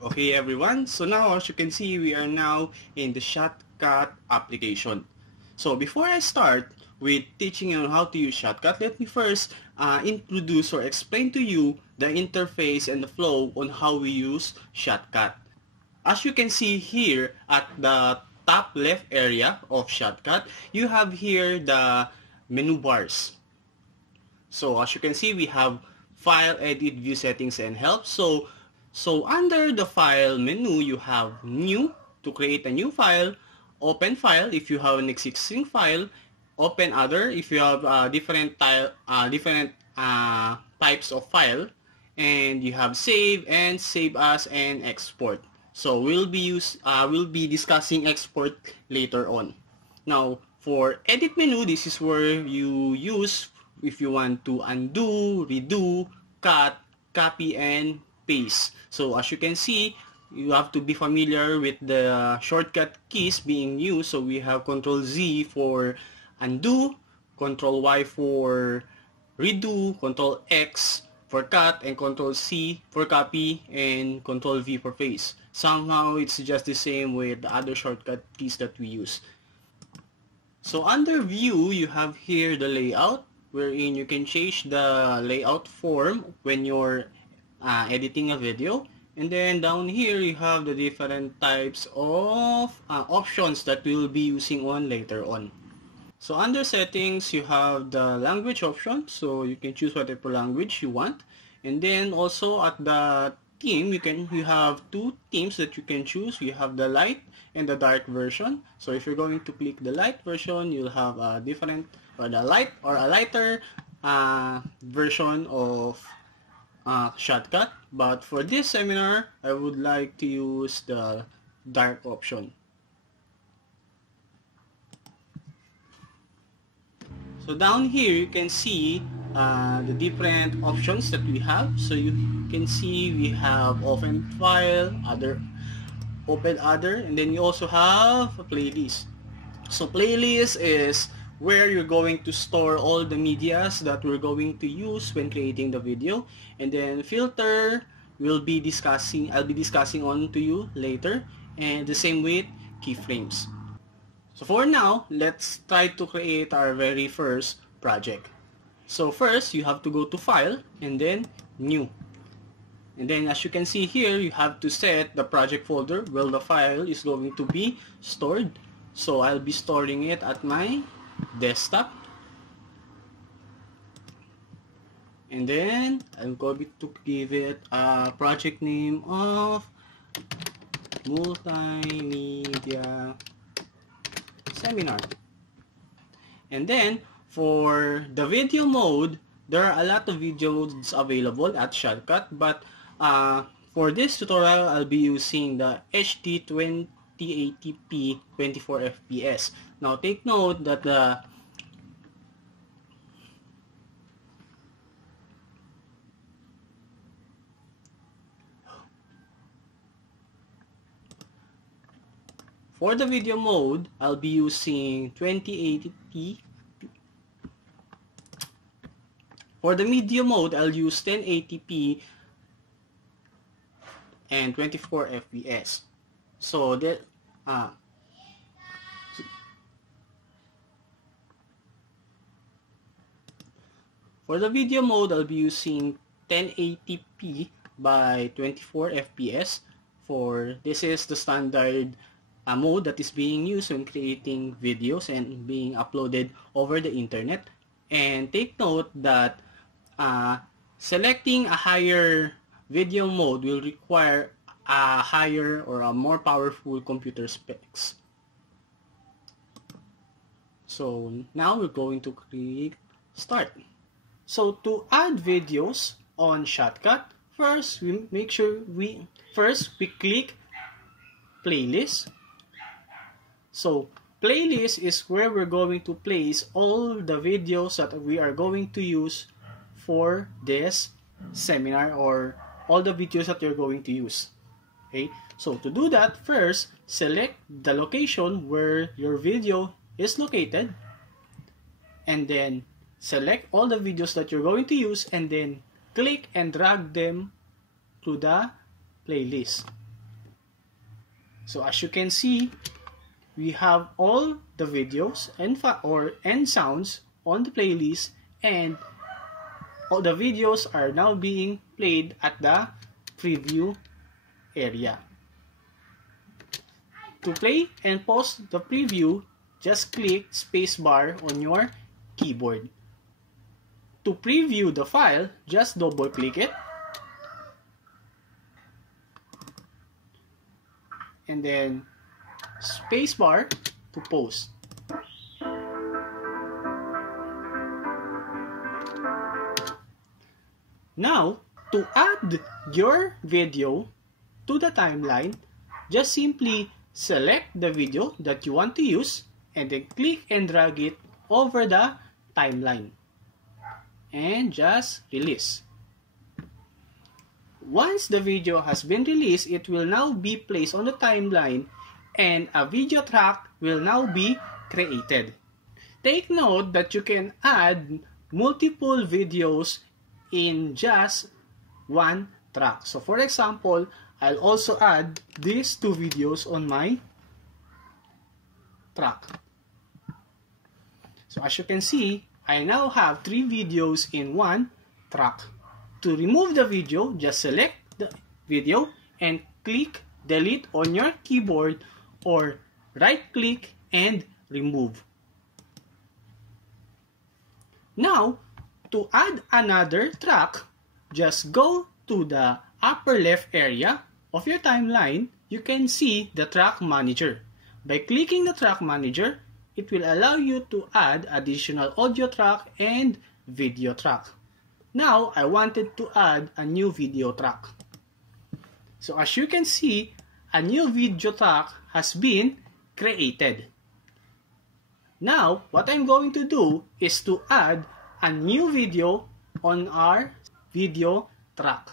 Okay everyone, so now as you can see, we are now in the shotcut application. So before I start with teaching you on how to use shotcut, let me first introduce or explain to you the interface and the flow on how we use shotcut. As you can see here at the top left area of shotcut, you have here the menu bars. So as you can see, we have file, edit, view settings, and help. So under the file menu, you have new to create a new file, open file if you have an existing file, open other if you have different types of file, and you have save and save as and export. So we'll be discussing export later on. Now for edit menu, this is where you use if you want to undo, redo, cut, copy, and paste. So as you can see, you have to be familiar with the shortcut keys being used. So we have Ctrl Z for undo, Ctrl Y for redo, Ctrl X for cut, and Ctrl C for copy, and Ctrl V for paste. Somehow it's just the same with the other shortcut keys that we use. So under view, you have here the layout, wherein you can change the layout form when you're editing a video. And then down here, you have the different types of options that we'll be using on later on. So under settings, you have the language option, so you can choose whatever language you want. And then also at the theme, you have two themes that you can choose. You have the light and the dark version. So if you're going to click the light version, you'll have a different, or the light or a lighter version of shotcut. But for this seminar, I would like to use the dark option. So down here you can see the different options that we have. So you can see we have open file, open other, and then you also have a playlist. So playlist is where you're going to store all the medias that we're going to use when creating the video. And then filter I'll be discussing on to you later, and the same with keyframes. So for now, let's try to create our very first project. So first, you have to go to File and then New. And then as you can see here, you have to set the project folder where the file is going to be stored. So I'll be storing it at my desktop. And then I'm going to give it a project name of Multimedia Seminar. And then for the video mode, there are a lot of video modes available at Shotcut, but for this tutorial I'll be using the HD 2080p 24 FPS. Now take note that for the video mode, I'll be using 2080p. For the media mode, I'll use 1080p and 24 FPS. So that for the video mode, I'll be using 1080p by 24 FPS. For this is the standard mode that is being used when creating videos and being uploaded over the internet. And take note that selecting a higher video mode will require a higher or a more powerful computer specs. So now we're going to click Start. So to add videos on Shotcut, first we click Playlist. So playlist is where we're going to place all the videos that we are going to use for this seminar, or all the videos that you're going to use. Okay, so to do that, first select the location where your video is located, and then select all the videos that you're going to use, and then click and drag them to the playlist. So as you can see, we have all the videos and sounds on the playlist, and all the videos are now being played at the preview area. To play and pause the preview, just click spacebar on your keyboard. To preview the file, just double click it. And then spacebar to pause. Now, to add your video to the timeline, just simply select the video that you want to use and then click and drag it over the timeline. And just release. Once the video has been released, it will now be placed on the timeline and a video track will now be created. Take note that you can add multiple videos in just one track. So for example, I'll also add these two videos on my track. So as you can see, I now have 3 videos in one track. To remove the video, just select the video and click delete on your keyboard or right click and remove. Now, to add another track, just go to the upper left area of your timeline. You can see the track manager. By clicking the track manager, it will allow you to add additional audio track and video track. Now, I wanted to add a new video track. So as you can see, a new video track has been created. Now, what I'm going to do is to add a new video on our video track.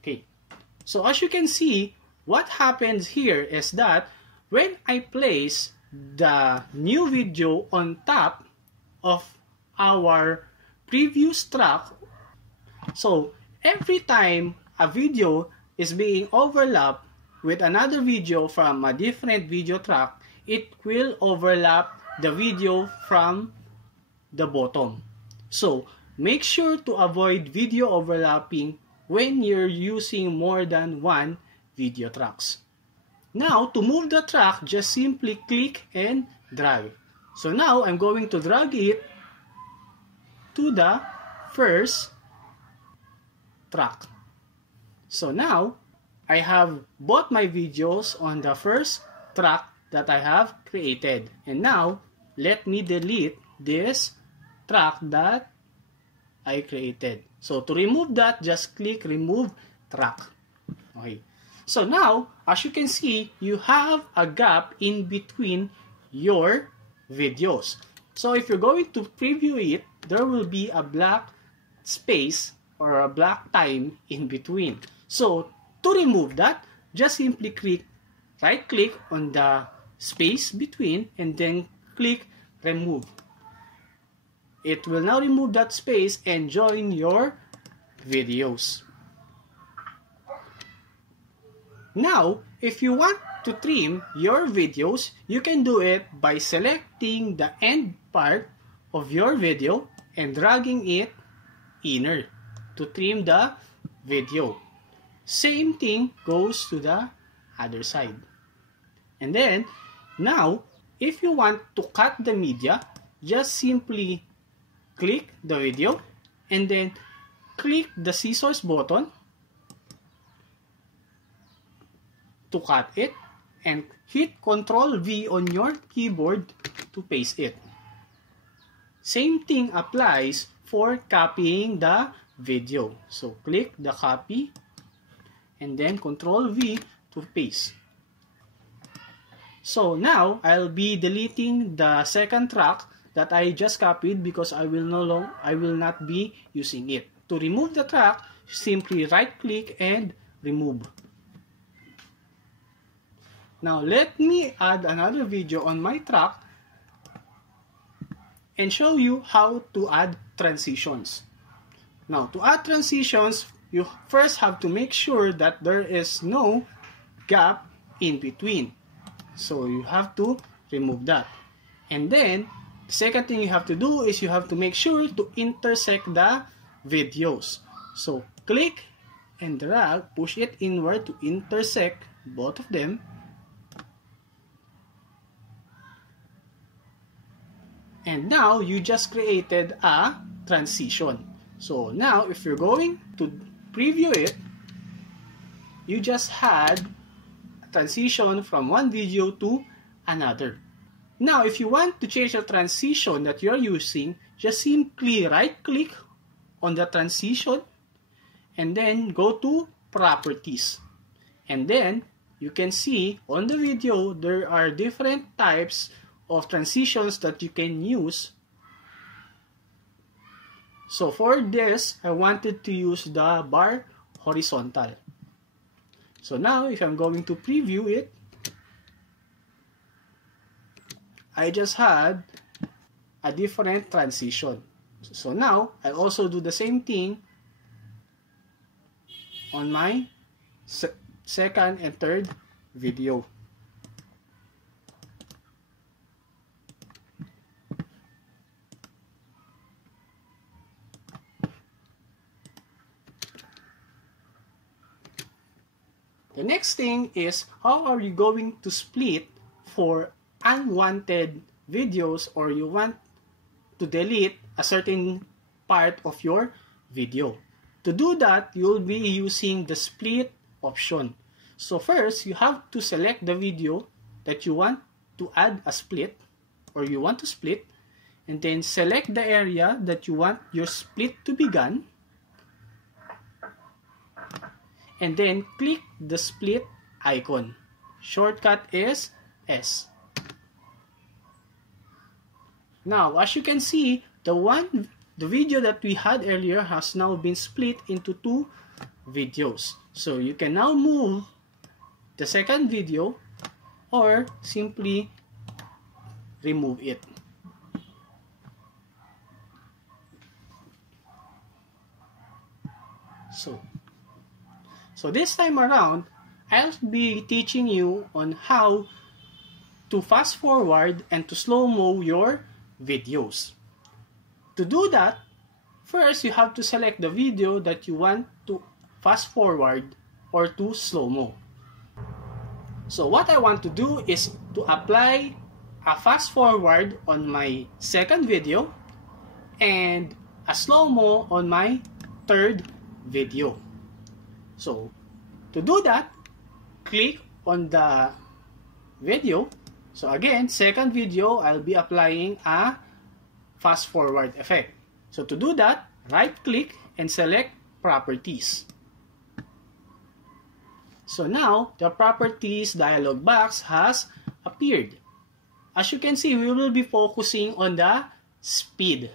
Okay, so as you can see, what happens here is that when I place the new video on top of our previous track, so every time a video is being overlapped with another video from a different video track, it will overlap the video from the bottom. So make sure to avoid video overlapping when you're using more than one video tracks. Now, to move the track, just simply click and drag. So now, I'm going to drag it to the first track. So now, I have both my videos on the first track that I have created. And now, let me delete this track that I created. So to remove that, just click remove track. Okay. So now, as you can see, you have a gap in between your videos. So if you're going to preview it, there will be a black space or a black time in between. So to remove that, just simply right click on the space between and then click remove. It will now remove that space and join your videos. Now, if you want to trim your videos, you can do it by selecting the end part of your video and dragging it inner to trim the video. Same thing goes to the other side. And then, now, if you want to cut the media, just simply click the video and then click the scissors button to cut it and hit Ctrl V on your keyboard to paste it. Same thing applies for copying the video. So click the copy and then Ctrl V to paste. So now I'll be deleting the second track that I just copied because I will not be using it. To remove the track, simply right click and remove. Now let me add another video on my track and show you how to add transitions. Now, to add transitions, you first have to make sure that there is no gap in between. So you have to remove that. And then, the second thing you have to do is you have to make sure to intersect the videos. So click and drag, push it inward to intersect both of them. And now you just created a transition. So now if you're going to preview it, you just had a transition from one video to another. Now if you want to change the transition that you're using, just simply right click on the transition and then go to properties. And then you can see on the video there are different types of transitions that you can use. So for this, I wanted to use the bar horizontal. So now if I'm going to preview it, I just had a different transition. So now I also do the same thing on my second and third video. The next thing is, how are you going to split for unwanted videos, or you want to delete a certain part of your video? To do that, you'll be using the split option. So first, you have to select the video that you want to add a split, or you want to split, and then select the area that you want your split to begin, and then click the split icon. Shortcut is S. Now, as you can see, the video that we had earlier has now been split into two videos. So you can now move the second video or simply remove it. So this time around, I'll be teaching you on how to fast forward and to slow-mo your videos. To do that, first you have to select the video that you want to fast forward or to slow-mo. So what I want to do is to apply a fast forward on my second video and a slow-mo on my third video. So to do that, click on the video. So again, second video, I'll be applying a fast forward effect. So to do that, right click and select properties. So now the properties dialog box has appeared. As you can see, we will be focusing on the speed.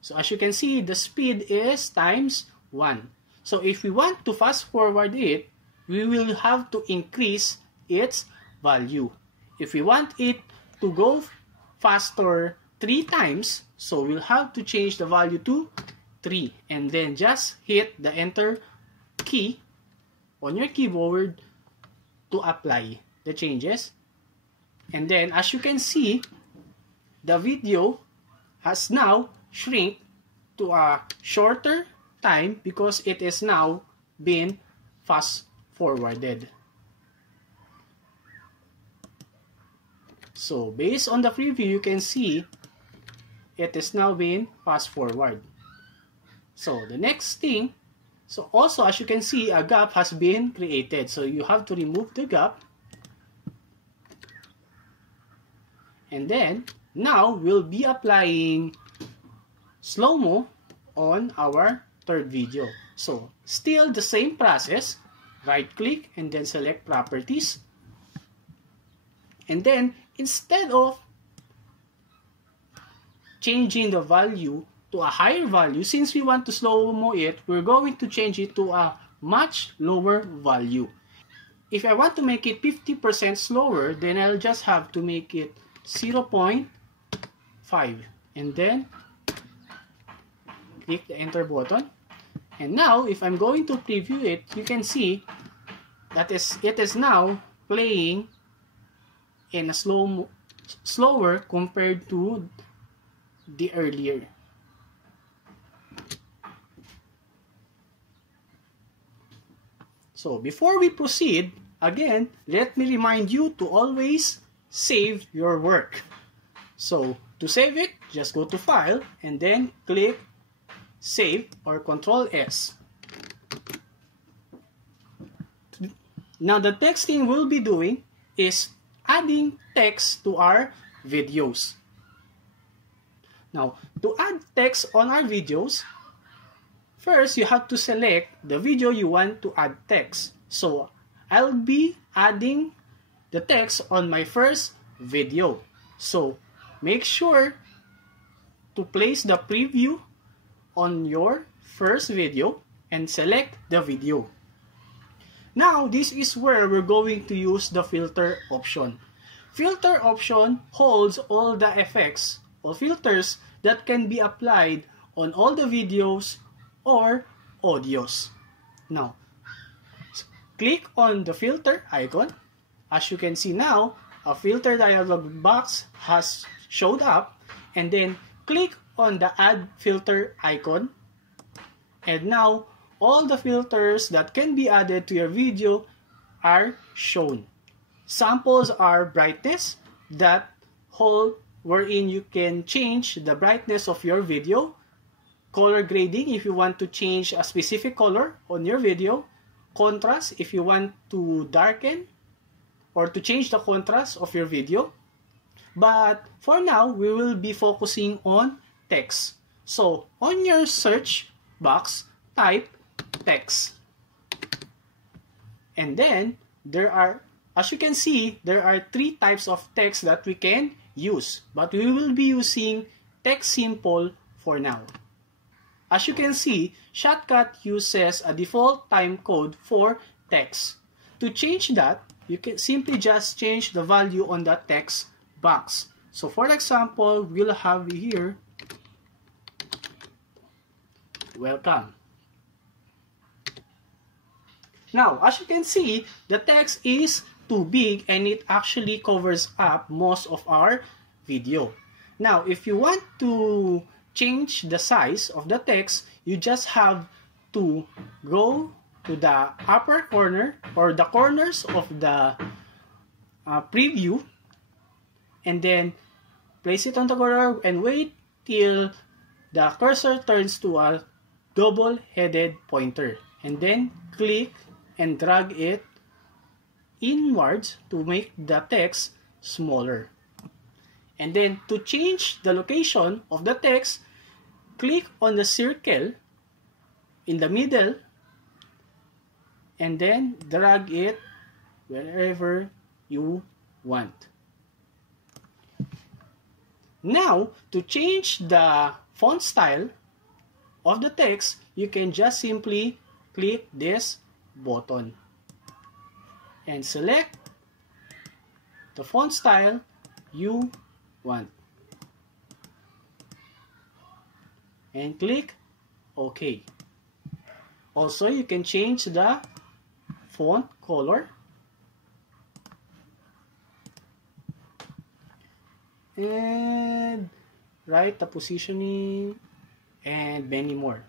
So as you can see, the speed is times 1. So if we want to fast forward it, we will have to increase its value. If we want it to go faster 3 times, so we'll have to change the value to 3 and then just hit the enter key on your keyboard to apply the changes. And then as you can see, the video has now shrink to a shorter time because it is now been fast forwarded. So based on the preview, you can see it is now being fast forward. So the next thing, so also as you can see, a gap has been created. So you have to remove the gap. And then now we'll be applying slow-mo on our third video. So still the same process, right click and then select properties. And then instead of changing the value to a higher value, since we want to slow-mo it, we're going to change it to a much lower value. If I want to make it 50% slower, then I'll just have to make it 0.5 and then click the enter button. And now, if I'm going to preview it, you can see that it is now playing in a slower compared to the earlier. So before we proceed, again, let me remind you to always save your work. So to save it, just go to File and then click Save or Control S. Now the next thing we'll be doing is adding text to our videos. Now, to add text on our videos, first you have to select the video you want to add text. So I'll be adding the text on my first video. So make sure to place the preview on your first video and select the video. Now, this is where we're going to use the filter option. Filter option holds all the effects or filters that can be applied on all the videos or audios. Now, click on the filter icon. As you can see now, a filter dialog box has showed up, and then click on the add filter icon. And now, all the filters that can be added to your video are shown. Samples are brightness, that hole wherein you can change the brightness of your video. Color grading if you want to change a specific color on your video. Contrast if you want to darken or to change the contrast of your video. But for now, we will be focusing on text. So on your search box, type text. And then there are, as you can see, there are 3 types of text that we can use. But we will be using text simple for now. As you can see, Shotcut uses a default time code for text. To change that, you can simply just change the value on the text box. So for example, we'll have here, welcome. Now, as you can see, the text is too big and it actually covers up most of our video. Now, if you want to change the size of the text, you just have to go to the upper corner or the corners of the preview and then place it on the corner and wait till the cursor turns to a double-headed pointer, and then click and drag it inwards to make the text smaller. And then to change the location of the text, click on the circle in the middle and then drag it wherever you want. Now, to change the font style of the text, you can just simply click this button and select the font style you want and click OK. Also, you can change the font color and write the positioning and many more.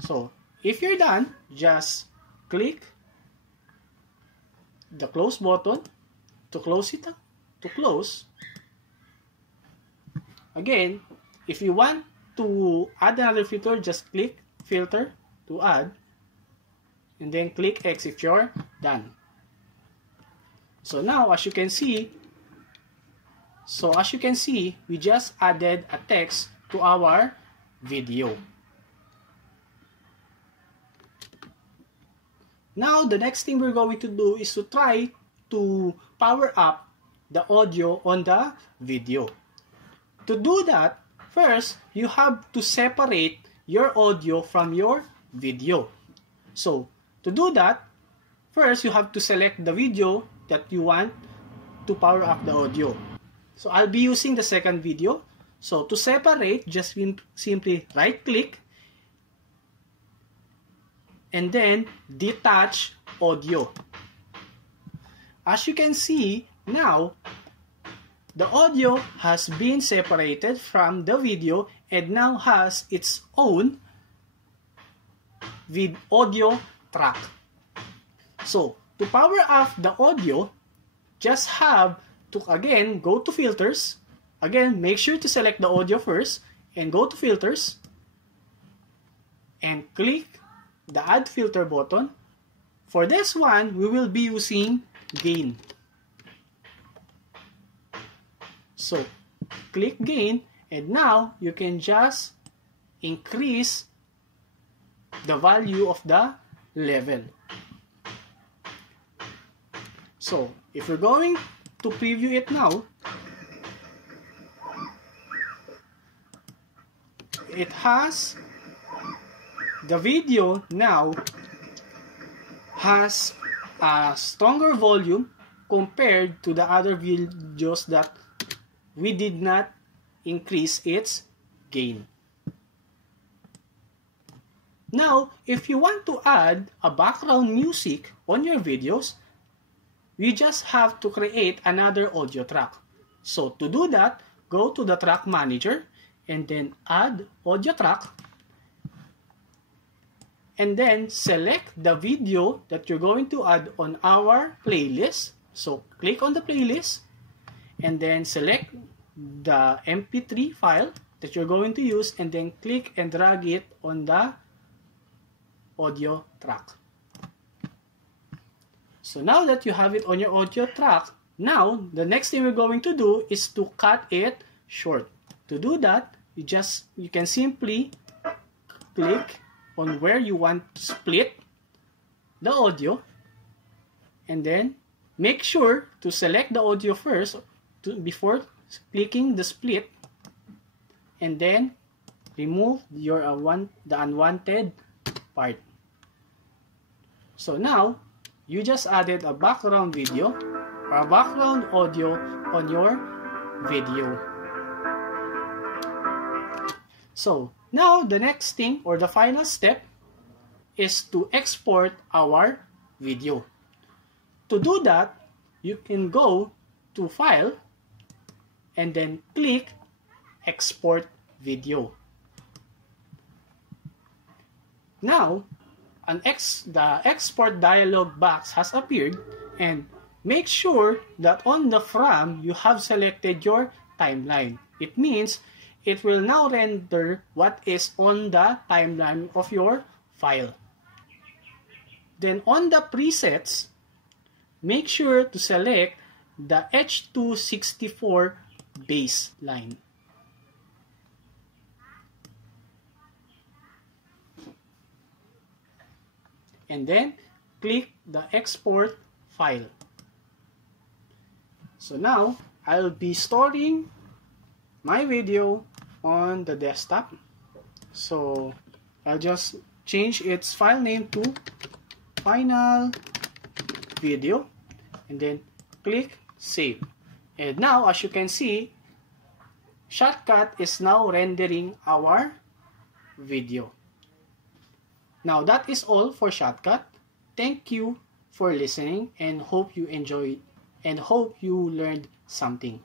So if you're done, just click the close button to close it, to close. Again, if you want to add another filter, just click filter to add and then click X if you're done. So now, as you can see, we just added a text to our video. Now, the next thing we're going to do is to try to power up the audio on the video. To do that, first, you have to separate your audio from your video. So, to do that, first, you have to select the video that you want to power up the audio. So, I'll be using the second video. So, to separate, just simply right-click and then detach audio. As you can see, now the audio has been separated from the video and now has its own audio track. So, to power off the audio, just have to again go to filters. Again, make sure to select the audio first and go to filters and click the add filter button. For this one, we will be using gain. So, click gain and now you can just increase the value of the level. So, if you're going to preview it now, it has the video now has a stronger volume compared to the other videos that we did not increase its gain. Now, if you want to add a background music on your videos, you just have to create another audio track. So to do that, go to the track manager and then add audio track. And then select the video that you're going to add on our playlist. So click on the playlist and then select the MP3 file that you're going to use and then click and drag it on the audio track. So now that you have it on your audio track, now the next thing we're going to do is to cut it short. To do that, you can simply click on where you want to split the audio and then make sure to select the audio first before clicking the split, and then remove the unwanted part. So now you just added a background video or a background audio on your video. So now the next thing or the final step is to export our video. To do that, you can go to File and then click Export Video. Now, the export dialog box has appeared, and make sure that on the from you have selected your timeline. It means it will now render what is on the timeline of your file. Then on the presets, make sure to select the H264 baseline. And then click the export file. So now I'll be storing my video on the desktop. So I'll just change its file name to final video and then click save. And now, as you can see, Shotcut is now rendering our video. Now that is all for Shotcut. Thank you for listening and hope you enjoyed and hope you learned something.